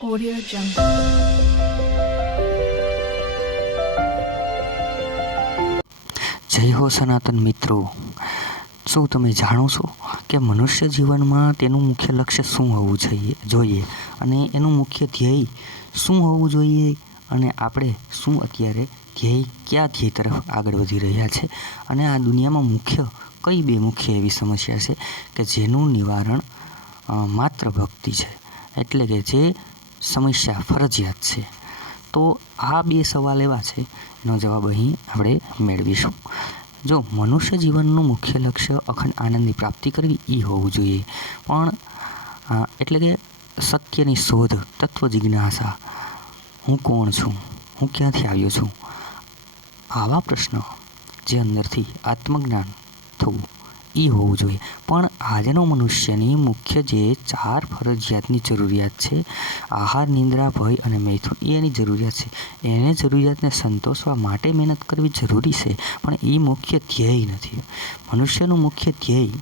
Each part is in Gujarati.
Audio Jungle. જય હો સનાતન મિત્રો. શું તમે જાણો છો કે મનુષ્ય જીવનમાં તેનું મુખ્ય લક્ષ્ય શું હોવું જોઈએ અને એનું મુખ્ય ધ્યેય શું હોવું જોઈએ, અને આપણે શું અત્યારે કયા ધ્યેય તરફ આગળ વધી રહ્યા છે, અને આ દુનિયામાં કઈ બે મુખ્ય એવી સમસ્યા છે કે જેનું નિવારણ માત્ર ભક્તિ છે, એટલે કે જે સમસ્યા ફરજિયાત છે. તો આ બે સવાલ એવા છે, એનો જવાબ અહીં આપણે મેળવીશું. જો મનુષ્ય જીવનનું મુખ્ય લક્ષ્ય અખંડ આનંદની પ્રાપ્તિ કરવી એ હોવું જોઈએ, પણ એટલે કે સત્યની શોધ, તત્વ જિજ્ઞાસા, હું કોણ છું, હું ક્યાંથી આવ્યો છું, આવા પ્રશ્નો જે અંદરથી આત્મજ્ઞાન થવું એ હોવું જોઈએ. પણ આજનો મનુષ્યની મુખ્ય જે 4 ફરજિયાતની જરૂરિયાત છે, આહાર, નિંદ્રા, ભય અને મૈથુન, એની જરૂરિયાત છે. એને જરૂરિયાતને સંતોષવા માટે મહેનત કરવી જરૂરી છે, પણ એ મુખ્ય ધ્યેય નથી. મનુષ્યનું મુખ્ય ધ્યેય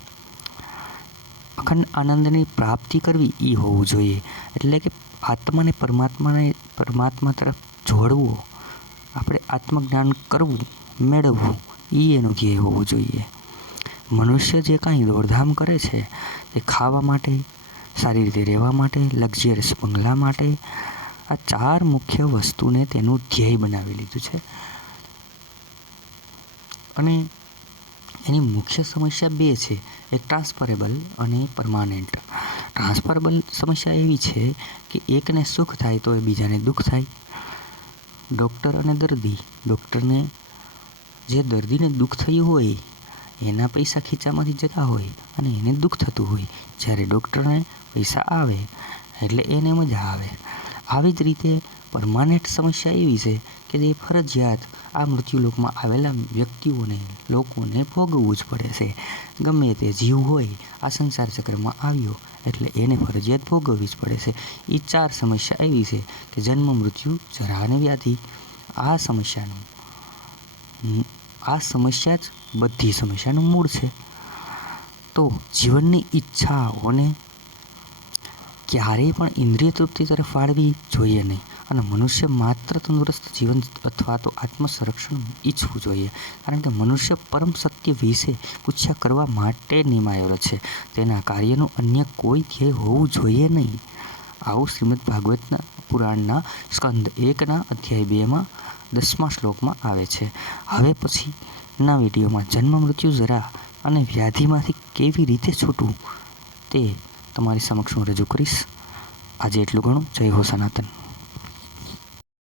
અખંડ આનંદની પ્રાપ્તિ કરવી એ હોવું જોઈએ, એટલે કે આત્માને પરમાત્મા તરફ જોડવો, આપણે આત્મજ્ઞાન કરવું, મેળવવું, એ એનું ધ્યેય હોવું જોઈએ. મનુષ્ય જે કાંઈ દોડધામ કરે છે એ ખાવા માટે, સારી રીતે રહેવા માટે, લક્ઝરિયસ બંગલા માટે, આ 4 મુખ્ય વસ્તુને તેનું ધ્યેય બનાવી લીધું છે. અને એની મુખ્ય સમસ્યા 2 છે, એક ટ્રાન્સફરેબલ અને પરમાનન્ટ. ટ્રાન્સફરેબલ સમસ્યા એવી છે કે એકને સુખ થાય તો એ બીજાને દુઃખ થાય. ડૉક્ટર અને દર્દી, ડૉક્ટરને જે દર્દીને દુઃખ થયું હોય એના પૈસા ખીચામાંથી જતા હોય અને એને દુઃખ થતું હોય, જ્યારે ડૉક્ટરને પૈસા આવે એટલે એને મજા આવે. આવી જ રીતે પરમાનન્ટ સમસ્યા એવી છે કે જે ફરજિયાત આ મૃત્યુલોકમાં આવેલા લોકોને ભોગવવું જ પડે છે. ગમે તે જીવ હોય આ સંસાર ચક્રમાં આવ્યો એટલે એને ફરજિયાત ભોગવવી જ પડે છે. એ 4 સમસ્યા એવી છે કે જન્મ, મૃત્યુ, જરા અને વ્યાધિ. આ સમસ્યા જ બધી સમસ્યાનું મૂળ છે. તો જીવનની ઈચ્છાઓને ક્યારેય પણ ઇન્દ્રિય તૃપ્તિ તરફ વાળવી જોઈએ નહીં, અને મનુષ્ય માત્ર તંદુરસ્ત જીવન અથવા તો આત્મસંરક્ષણ ઈચ્છવું જોઈએ, કારણ કે મનુષ્ય પરમ સત્ય વિશે પૂછ્યા કરવા માટે નિમાયેલો છે. તેના કાર્યનું અન્ય કોઈ ધ્યેય હોવું જોઈએ નહીં. આવું શ્રીમદ ભાગવત પુરાણના સ્કંદ 1 અધ્યાય 2 10મા શ્લોકમાં આવે છે. હવે પછીના વિડીયોમાં જન્મ, મૃત્યુ, જરા અને વ્યાધિમાંથી કેવી રીતે છૂટવું તે તમારી સમક્ષ હું રજૂ કરીશ. આજે એટલું ઘણું. જય હો સનાતન.